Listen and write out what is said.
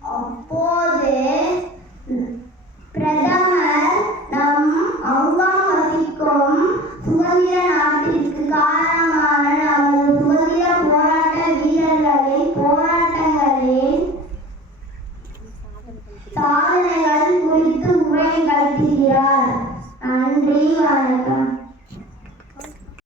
அப்போது பிரதமர் நம் அங்கம் வசிக்கும் சுதந்திர நாட்டிற்கு காரணமான நமது சுதந்திர போராட்ட வீரர்களின் போராட்டங்களின் சாதனைகள் குறித்து உரை நிகழ்த்துகிறார். நன்றி, வணக்கம்.